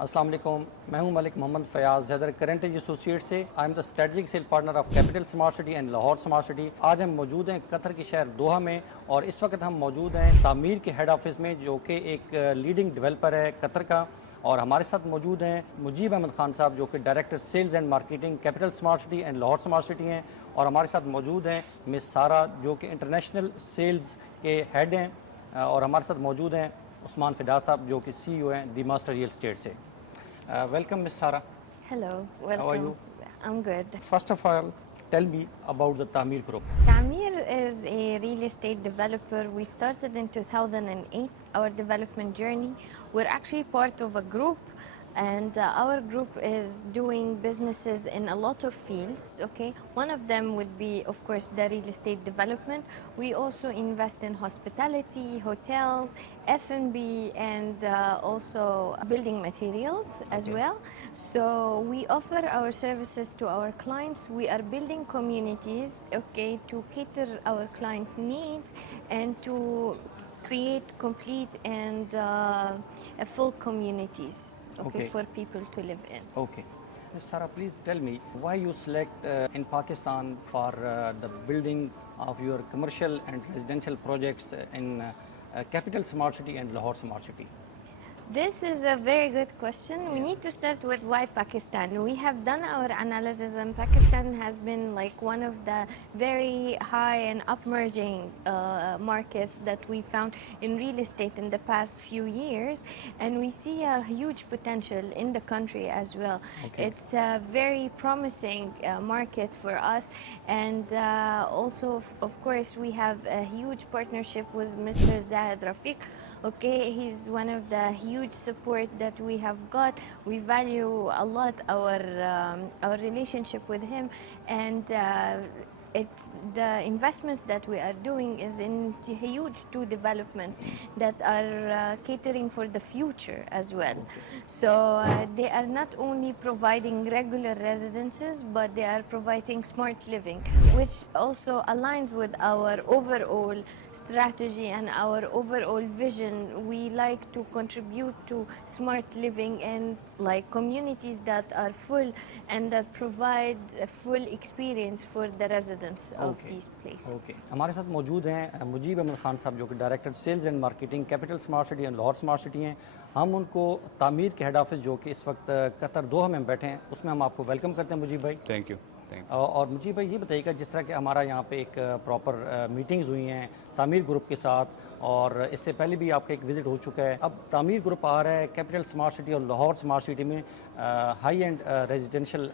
अस्सलाम वालेकुम, मैं हूं मलिक मोहम्मद फ़याज़ ज़ैदर करंट एसोसिएट से। I am the strategic sale partner of Capital Smart City and Lahore Smart City. आज हम मौजूद हैं कतर के शहर दोहा में और इस वक्त हम मौजूद हैं तामीर के हेड ऑफिस में, जो कि एक लीडिंग डेवलपर है कतर का। और हमारे साथ मौजूद हैं मुजीब अहमद खान साहब, जो कि director sales and marketing Capital Smart City and Lahore Smart City हैं। और हमारे साथ मौजूद हैं मिस सारा, जो कि इंटरनेशनल सेल्स के हेड हैं। और हमारे साथ मौजूद हैं उस्मान फिदा साहब, जो कि CEO हैं दी मास्टर रियल स्टेट से। Welcome, Miss Sarah. Hello, How are welcome. you? I'm good. First of all, tell me about the Tamir Group. Tamir is a real estate developer. We started in 2008 our development journey. We're actually part of a group, and our group is doing businesses in a lot of fields. Okay, one of them would be, of course, the real estate development. We also invest in hospitality, hotels, F&B, and also building materials as Okay. well. So we offer our services to our clients. We are building communities, okay, to cater our client needs and to create complete and full communities, okay, Okay. for people to live in. Okay. Miss Sarah, please tell me why you select in Pakistan for the building of your commercial and residential projects in Capital Smart City and Lahore Smart City. This is a very good question. We need to start with why Pakistan. We have done our analysis, and Pakistan has been like one of the very high and upmerging markets that we found in real estate in the past few years, and we see a huge potential in the country as well. Okay. It's a very promising market for us, and also, of course, we have a huge partnership with Mr. Zahid Rafiq. Okay, he's one of the huge support that we have got. We value a lot our relationship with him, and it's the investments that we are doing is in huge two developments that are catering for the future as well. So they are not only providing regular residences, but they are providing smart living, which also aligns with our overall strategy and our overall vision. We like to contribute to smart living and like communities that are full and that provide a full experience for the residents of these places. Okay, हमारे साथ मौजूद हैं मुजीब अहमद खान साहब, जो कि director sales and marketing Capital Smart City and Lahore Smart City हैं। हम उनको तामीर के हेड ऑफिस, जो कि इस वक्त कतर दोहा में बैठे हैं, उसमें हम आपको वेलकम करते हैं मुजीब भाई। Thank you. और मुझे भाई ये बताइएगा, जिस तरह के हमारा यहाँ पे एक प्रॉपर मीटिंग्स हुई हैं तामीर ग्रुप के साथ, और इससे पहले भी आपका एक विज़िट हो चुका है। अब तामीर ग्रुप आ रहा है कैपिटल स्मार्ट सिटी और लाहौर स्मार्ट सिटी में हाई एंड रेजिडेंशियल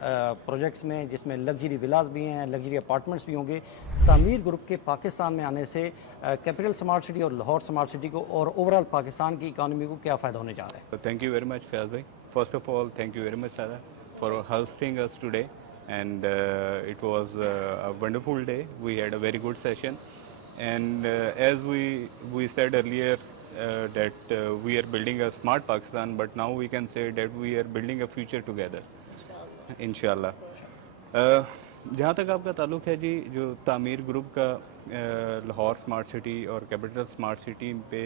प्रोजेक्ट्स में, जिसमें लग्जरी विलास भी हैं, लग्जरी अपार्टमेंट्स भी होंगे। तामीर ग्रुप के पाकिस्तान में आने से कैपिटल स्मार्ट सिटी और लाहौर स्मार्ट सिटी को और ओवरऑल पाकिस्तान की इकानमी को क्या फ़ायदा होने जा रहा है? Thank you very much Faiz भाई। First of all thank you very much Sara for hosting us today, and it was a wonderful day. We had a very good session, and as we said earlier that we are building a smart Pakistan, but now we can say that we are building a future together, इंशाल्लाह। जहाँ तक आपका ताल्लुक़ है जी, जो तामीर ग्रुप का Lahore Smart city और कैपिटल स्मार्ट सिटी पे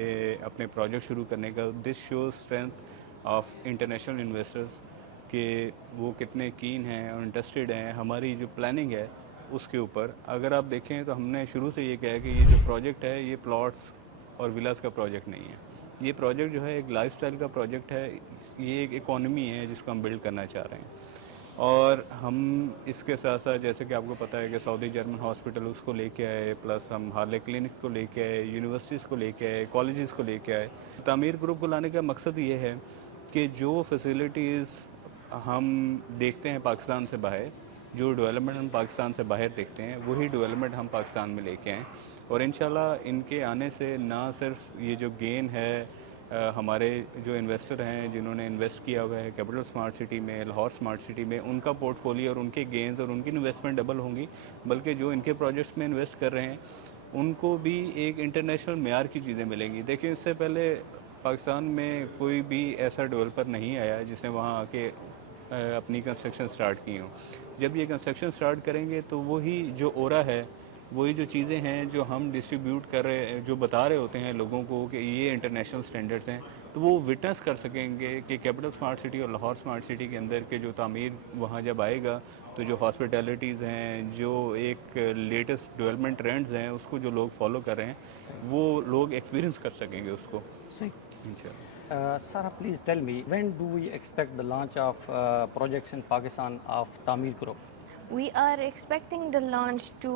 अपने प्रोजेक्ट शुरू करने का, this shows strength of international investors कि वो कितने कीन हैं और इंटरेस्टेड हैं हमारी जो प्लानिंग है उसके ऊपर। अगर आप देखें तो हमने शुरू से ये कहा है कि ये जो प्रोजेक्ट है ये प्लॉट्स और विलास का प्रोजेक्ट नहीं है। ये प्रोजेक्ट जो है एक लाइफस्टाइल का प्रोजेक्ट है, ये एक इकोनॉमी है जिसको हम बिल्ड करना चाह रहे हैं। और हम इसके साथ साथ, जैसे कि आपको पता है कि सऊदी जर्मन हॉस्पिटल उसको लेके आए, प्लस हम हार्ले क्लिनिक को लेके आए, यूनिवर्सिटीज़ को लेके आए, कॉलेजेस को लेके आए। तामीर ग्रुप को लाने का मकसद ये है कि जो फैसिलिटीज़ हम देखते हैं पाकिस्तान से बाहर, जो डेवलपमेंट हम पाकिस्तान से बाहर देखते हैं, वही डेवलपमेंट हम पाकिस्तान में लेके आएँ। और इंशाल्लाह इनके आने से ना सिर्फ ये जो गेन है हमारे जो इन्वेस्टर हैं जिन्होंने इन्वेस्ट किया हुआ है कैपिटल स्मार्ट सिटी में, लाहौर स्मार्ट सिटी में, उनका पोर्टफोलियो और उनके गेन्स और उनकी इन्वेस्टमेंट डबल होंगी, बल्कि जो इनके प्रोजेक्ट्स में इन्वेस्ट कर रहे हैं उनको भी एक इंटरनेशनल मेयार की चीज़ें मिलेंगी। देखिए, इससे पहले पाकिस्तान में कोई भी ऐसा डेवलपर नहीं आया जिसने वहाँ आके अपनी कंस्ट्रक्शन स्टार्ट की हो। जब ये कंस्ट्रक्शन स्टार्ट करेंगे तो वही जो ओरा है, वही जो चीज़ें हैं जो हम डिस्ट्रीब्यूट कर रहे, जो बता रहे होते हैं लोगों को कि ये इंटरनेशनल स्टैंडर्ड्स हैं, तो वो विटनेस कर सकेंगे कि कैपिटल स्मार्ट सिटी और लाहौर स्मार्ट सिटी के अंदर के जो तामीर वहाँ जब आएगा तो जो हॉस्पिटैलिटीज़ हैं, जो एक लेटेस्ट डेवलपमेंट ट्रेंड्स हैं, उसको जो लोग फॉलो कर रहे हैं, वो लोग एक्सपीरियंस कर सकेंगे उसको सही। इंशाल्लाह। Sarah, please tell me, when do we expect the launch of projects in Pakistan of Tamir Group? We are expecting the launch to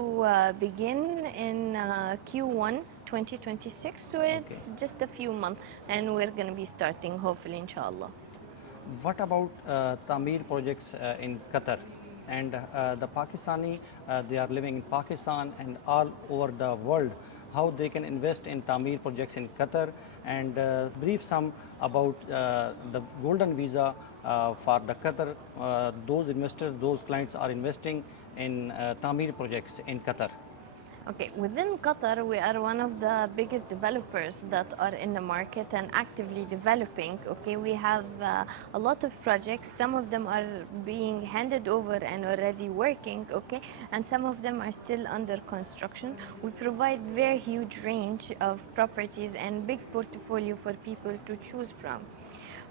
begin in Q1 2026, so it's just a few months, and we're going to be starting hopefully, inshallah. What about Tamir projects in Qatar? And the Pakistani, they are living in Pakistan and all over the world, how they can invest in Tamir projects in Qatar, and brief some about the golden visa for the Qatar. Those investors, those clients are investing in Tamir projects in Qatar. Okay, within Qatar, we are one of the biggest developers that are in the market and actively developing. Okay, we have a lot of projects. Some of them are being handed over and already working. Okay, and some of them are still under construction. We provide very huge range of properties and big portfolio for people to choose from.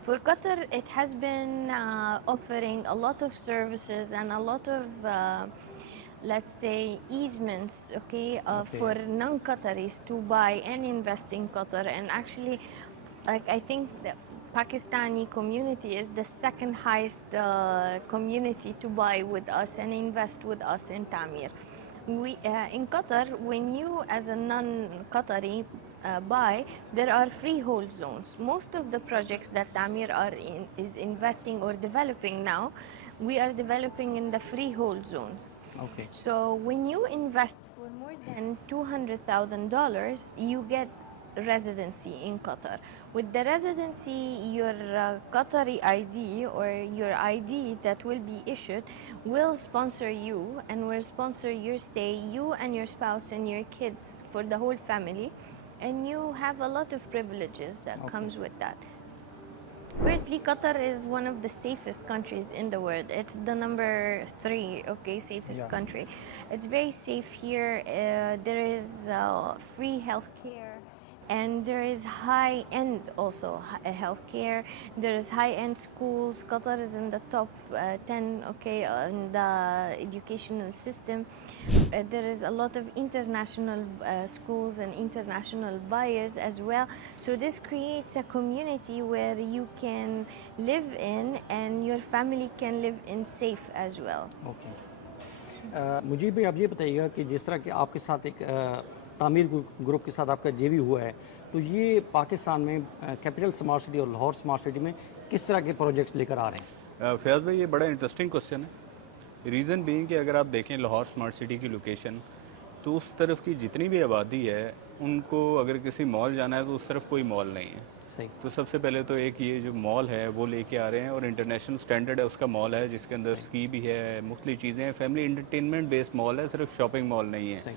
For Qatar, it has been offering a lot of services and a lot of let's say easements, for non-Qataris to buy and invest in Qatar. And actually, like, I think the Pakistani community is the second highest community to buy with us and invest with us in Tamir. We in Qatar, when you as a non-Qatari buy, there are freehold zones. Most of the projects that Tamir is investing or developing now, we are developing in the freehold zones. Okay. So when you invest for more than $200,000, you get residency in Qatar. With the residency, your Qatari ID or your ID that will be issued will sponsor you and will sponsor your stay, you and your spouse and your kids, for the whole family. And you have a lot of privileges that comes with that. Firstly, Qatar is one of the safest countries in the world. It's the number 3, safest country. It's very safe here. There is free healthcare, and there is high-end also healthcare. There is high-end schools. Qatar is in the top 10, in the educational system. There is a lot of international schools and international buyers as well. So this creates a community where you can live in and your family can live in safe as well. Okay. मुझे भी आप ये बताइएगा कि जिस तरह कि आपके साथ एक तामीर ग्रुप के साथ आपका जेवी हुआ है, तो ये पाकिस्तान में कैपिटल स्मार्ट सिटी और लाहौर स्मार्ट सिटी में किस तरह के प्रोजेक्ट्स लेकर आ रहे हैं? फयाज भाई, ये बड़ा इंटरेस्टिंग क्वेश्चन है। रीज़न बीइंग कि अगर आप देखें लाहौर स्मार्ट सिटी की लोकेशन, तो उस तरफ की जितनी भी आबादी है, उनको अगर किसी मॉल जाना है तो उस तरफ कोई मॉल नहीं है। सही। तो सबसे पहले तो एक ये जो मॉल है वो लेके आ रहे हैं, और इंटरनेशनल स्टैंडर्ड है उसका मॉल है, जिसके अंदर स्की भी है, मुख्तलिफ चीज़ें हैं, फैमिली एंटरटेनमेंट बेस्ड मॉल है, सिर्फ शॉपिंग मॉल नहीं है।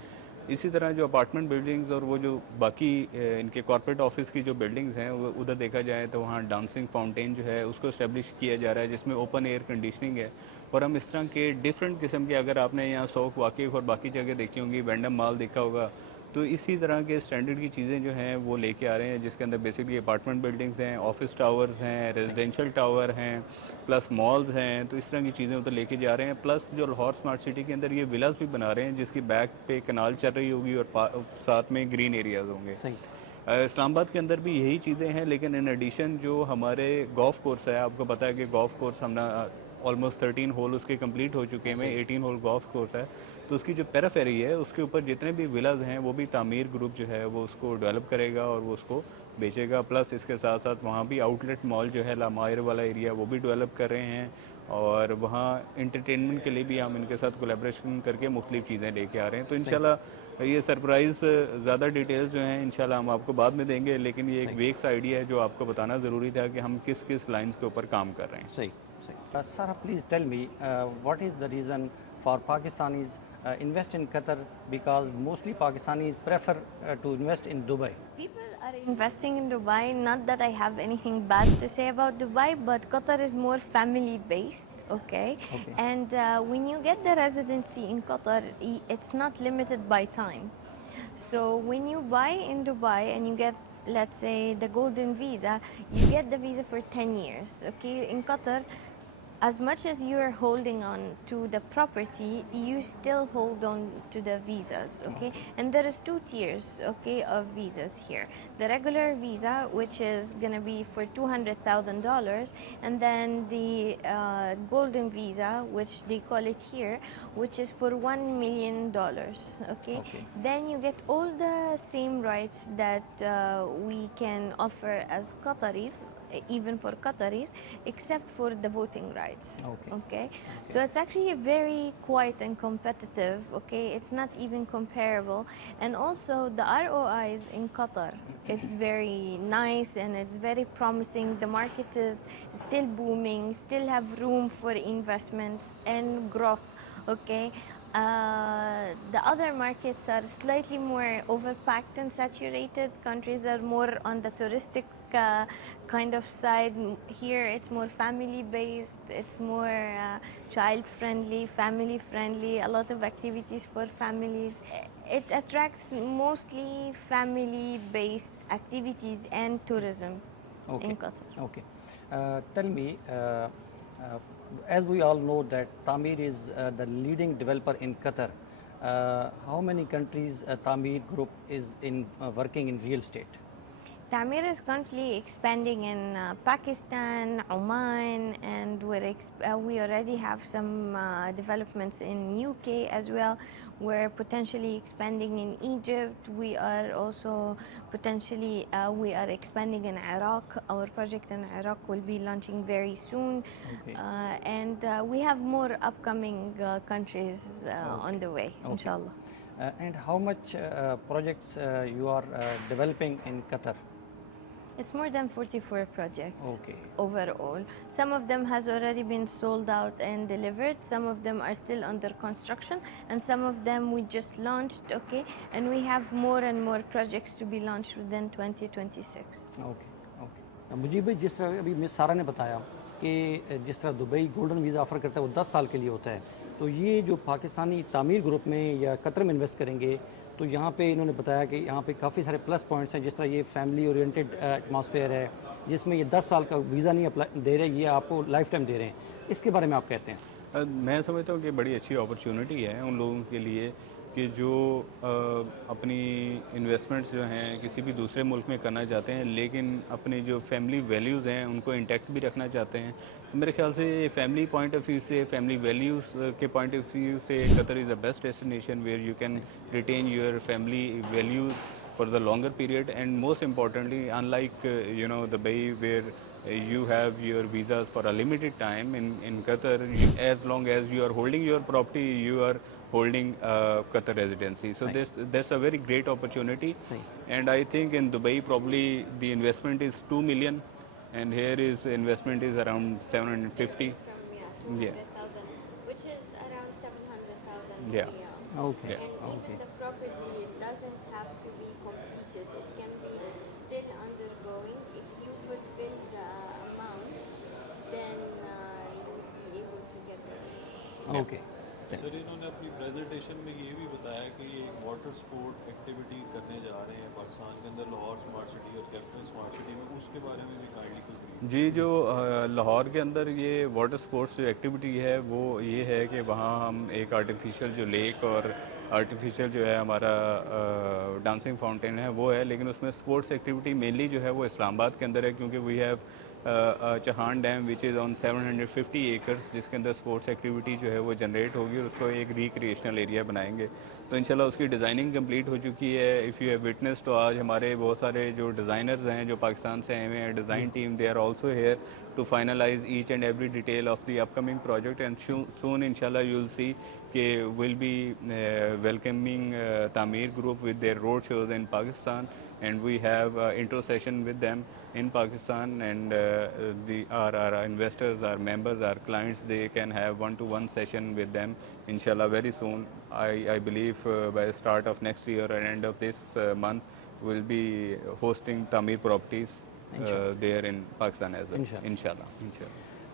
इसी तरह जो अपार्टमेंट बिल्डिंग्स और वो जो बाकी इनके कॉर्पोरेट ऑफिस की जो बिल्डिंग्स हैं, वो उधर देखा जाए तो वहाँ डांसिंग फाउंटेन जो है उसको इस्टेब्लिश किया जा रहा है, जिसमें ओपन एयर कंडीशनिंग है। और हम इस तरह के डिफरेंट किस्म के, अगर आपने यहाँ सौक वाकिफ और बाकी जगह देखी होंगी, वेंडम मॉल देखा होगा, तो इसी तरह के स्टैंडर्ड की चीज़ें जो हैं वो लेके आ रहे हैं, जिसके अंदर बेसिकली अपार्टमेंट बिल्डिंग्स हैं, ऑफिस टावर्स हैं, रेजिडेंशियल टावर हैं, प्लस मॉल्स हैं। तो इस तरह की चीज़ें उधर लेके जा रहे हैं। प्लस जो लाहौर स्मार्ट सिटी के अंदर ये विलास भी बना रहे हैं, जिसकी बैक पे कनाल चल रही होगी और साथ में ग्रीन एरियाज होंगे। इस्लामाबाद के अंदर भी यही चीज़ें हैं, लेकिन इन एडिशन जो हमारे गोल्फ कोर्स है, आपको पता है कि गोल्फ कोर्स हमने ऑलमोस्ट 13 होल उसके कंप्लीट हो चुके हैं, 18 होल गोल्फ कोर्स है। तो उसकी जो पेराफेरी है, उसके ऊपर जितने भी विलाज हैं वो भी तामीर ग्रुप जो है वो उसको डेवलप करेगा और वो उसको बेचेगा। प्लस इसके साथ साथ वहाँ भी आउटलेट मॉल जो है लामायर वाला एरिया वो भी डेवलप कर रहे हैं, और वहाँ इंटरटेनमेंट के लिए भी हम इनके साथ कोलैबोरेशन करके मुख्तलिफ चीज़ें लेके आ रहे हैं। तो इंशाल्लाह ये सरप्राइज़ ज़्यादा डिटेल्स जो हैं इंशाल्लाह हम आपको बाद में देंगे, लेकिन ये एक वेक्स आइडिया है जो आपको बताना ज़रूरी था कि हम किस किस लाइन्स के ऊपर काम कर रहे हैं। सही। Sarah, please tell me what is the reason for Pakistanis invest in Qatar, because mostly Pakistanis prefer to invest in Dubai. People are investing in Dubai, not that I have anything bad to say about Dubai, but Qatar is more family based, okay? And when you get the residency in Qatar, it's not limited by time. So when you buy in Dubai and you get let's say the golden visa, you get the visa for 10 years. Okay, in Qatar, as much as you're holding on to the property, you still hold on to the visas. Okay, and there is two tiers, okay, of visas here. The regular visa, which is gonna be for $200,000, and then the golden visa, which they call it here, which is for $1 million. Okay? Okay. Then you get all the same rights that we can offer as Qataris, even for Qataris, except for the voting rights. Okay. So it's actually very quiet and competitive. Okay, it's not even comparable. And also the ROIs in Qatar, it's very nice and it's very promising. The market is still booming, still have room for investments and growth. Okay. The other markets are slightly more overpacked and saturated. Countries are more on the touristic kind of side. Here it's more family based, it's more child friendly, family friendly, a lot of activities for families. It attracts mostly family based activities and tourism in Qatar. Okay. Tell me, as we all know that Tamir is the leading developer in Qatar, how many countries Tamir Group is in working in real estate? Tamir is currently expanding in Pakistan, Oman, and we already have some developments in UK as well. We're potentially expanding in Egypt. We are also potentially we are expanding in Iraq. Our project in Iraq will be launching very soon. Okay. And we have more upcoming countries on the way, inshallah. And how much projects you are developing in Qatar? It's more than 44 projects Okay. overall. Some of them has already been sold out and delivered. Some of them are still under construction, and some of them we just launched. Okay, and we have more and more projects to be launched within 2026. Okay okay Mujeeb भाई, जिस तरह अभी मिस सारा ने बताया कि जिस तरह दुबई गोल्डन वीज़ा ऑफ़र करता है वो 10 साल के लिए होता है, तो ये जो पाकिस्तानी तामीर ग्रुप में या कतर में इन्वेस्ट करेंगे तो यहाँ पे इन्होंने बताया कि यहाँ पे काफ़ी सारे प्लस पॉइंट्स हैं, जिस तरह ये फैमिली ओरिएंटेड एटमॉस्फेयर है जिसमें ये 10 साल का वीज़ा नहीं अप्लाई दे रहे, ये आपको लाइफ टाइम दे रहे हैं। इसके बारे में आप कहते हैं? मैं समझता हूँ कि बड़ी अच्छी अपॉर्चुनिटी है उन लोगों के लिए कि जो अपनी इन्वेस्टमेंट्स जो हैं किसी भी दूसरे मुल्क में करना चाहते हैं लेकिन अपनी जो फैमिली वैल्यूज़ हैं उनको इंटैक्ट भी रखना चाहते हैं। तो मेरे ख्याल से फैमिली पॉइंट ऑफ व्यू से, फैमिली वैल्यूज़ के पॉइंट ऑफ व्यू से Qatar is the best destination where you can retain your family values for the longer period, and most importantly, unlike Dubai where you have your visas for a limited time, in Qatar, as long as you are holding your property, you are holding Qatar residency. So that's a very great opportunity. And I think in Dubai probably the investment is 2 million, and here is investment is around 750. Yeah. Which is around 700,000 Yeah. Okay. And Okay. even the property doesn't have to be completed. It can be still undergoing. If you fulfill the amount, then you will be able to get it. Okay. Sir इन्होंने अपनी प्रेजेंटेशन में ये भी बताया कि ये एक water sport activity करने जा रहे हैं पाकिस्तान के अंदर, लाहौर स्मार्ट सिटी और कैपिटल स्मार्ट सिटी में, उसके बारे में भी काइंडली कुछ। जी, जो लाहौर के अंदर ये वाटर स्पोर्ट्स जो एक्टिविटी है वो ये है कि वहाँ हम एक आर्टिफिशियल जो लेक और आर्टिफिशियल जो है हमारा डांसिंग फाउंटेन है वो है, लेकिन उसमें स्पोर्ट्स एक्टिविटी मेनली जो है वो इस्लामाबाद के अंदर है, क्योंकि we have Chahan dam which is on 750 acres, जिसके अंदर स्पोर्ट्स एक्टिविटी जो है वो जनरेट होगी और उसको एक रिक्रिएशनल एरिया बनाएंगे। तो इंशाल्लाह उसकी डिज़ाइनिंग कंप्लीट हो चुकी है। इफ़ यू हैव विटनेस, तो आज हमारे बहुत सारे जो डिज़ाइनर्स हैं जो पाकिस्तान से आए हुए हैं, design team, they are also here to finalize each and every detail of the upcoming project, and soon इंशाल्लाह यू विल सी कि will be welcoming Tameer group with their road shows in Pakistan, and we have intro session with them in Pakistan, and our investors, our members, our clients, they can have one-to-one session with them inshallah very soon. I believe by the start of next year and end of this month we'll be hosting Tamir properties there in Pakistan as well, inshallah.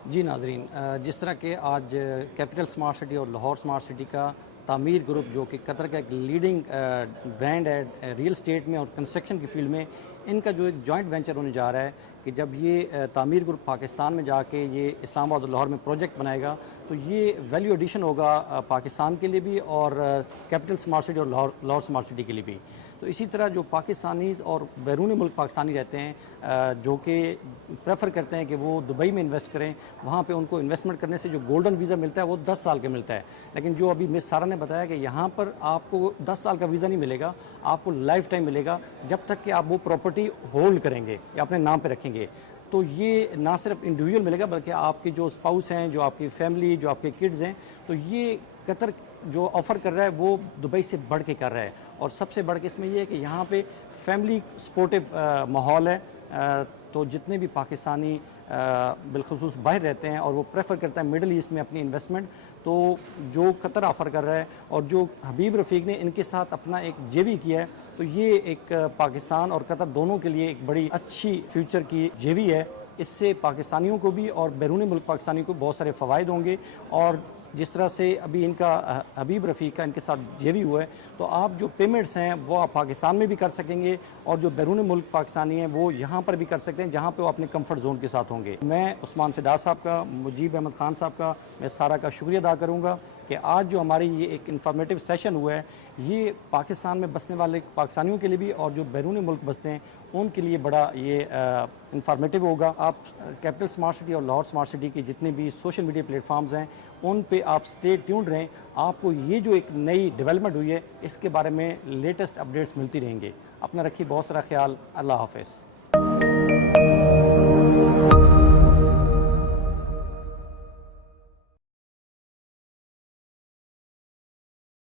जी नाजरीन, जिस तरह के आज capital Smart city और Lahore Smart city का तामीर ग्रुप, जो कि कतर का एक लीडिंग ब्रांड है रियल स्टेट में और कंस्ट्रक्शन की फील्ड में, इनका जो एक जॉइंट वेंचर होने जा रहा है कि जब ये तामीर ग्रुप पाकिस्तान में जाके ये इस्लामाबाद और लाहौर में प्रोजेक्ट बनाएगा तो ये वैल्यू एडिशन होगा पाकिस्तान के लिए भी और कैपिटल स्मार्ट सिटी और लाहौर स्मार्ट सिटी के लिए भी। तो इसी तरह जो पाकिस्तानीज़ और बैरूनी मुल्क पाकिस्तानी रहते हैं जो कि प्रेफर करते हैं कि वो दुबई में इन्वेस्ट करें, वहाँ पे उनको इन्वेस्टमेंट करने से जो गोल्डन वीज़ा मिलता है वो 10 साल का मिलता है। लेकिन जो अभी मिस सारा ने बताया कि यहाँ पर आपको 10 साल का वीज़ा नहीं मिलेगा, आपको लाइफ टाइम मिलेगा जब तक कि आप वो प्रॉपर्टी होल्ड करेंगे या अपने नाम पर रखेंगे। तो ये ना सिर्फ इंडिविजुअल मिलेगा बल्कि आपके जो स्पाउस हैं, जो आपकी फैमिली, जो आपके किड्स हैं, तो ये कतर जो ऑफ़र कर रहा है वो दुबई से बढ़ के कर रहा है। और सबसे बढ़ के इसमें ये है कि यहाँ पे फैमिली सपोर्टिव माहौल है। तो जितने भी पाकिस्तानी बिलखसूस बाहर रहते हैं और वो प्रेफर करता है मिडल ईस्ट में अपनी इन्वेस्टमेंट, तो जो कतर ऑफ़र कर रहा है और जो हबीब रफ़ीक ने इनके साथ अपना एक जेवी किया है, तो ये एक पाकिस्तान और कतर दोनों के लिए एक बड़ी अच्छी फ्यूचर की जेवी है। इससे पाकिस्तानियों को भी और बैरूनी मुल्क पाकिस्तानी को बहुत सारे फ़वाइद होंगे। और जिस तरह से अभी इनका हबीब रफ़ीक का इनके साथ जेवी हुआ है, तो आप जो पेमेंट्स हैं वो आप पाकिस्तान में भी कर सकेंगे और जो बैरूनी मुल्क पाकिस्तानी हैं वो यहाँ पर भी कर सकते हैं जहाँ पे वो अपने कंफर्ट जोन के साथ होंगे। मैं उस्मान फिदा साहब का, मुजीब अहमद ख़ान साहब का, मैं सारा का शुक्रिया अदा करूँगा कि आज जो हमारी ये एक इन्फॉर्मेटिव सेशन हुआ है, ये पाकिस्तान में बसने वाले पाकिस्तानियों के लिए भी और जो बैरूनी मुल्क बसते हैं उनके लिए बड़ा ये इन्फॉर्मेटिव होगा। आप कैपिटल स्मार्ट सिटी और लाहौर स्मार्ट सिटी के जितने भी सोशल मीडिया प्लेटफॉर्म्स हैं उन पे आप स्टे ट्यून्ड रहें। आपको ये जो एक नई डेवलपमेंट हुई है इसके बारे में लेटेस्ट अपडेट्स मिलती रहेंगे। अपना रखिए बहुत सारा ख्याल। अल्लाह हाफ़िज़।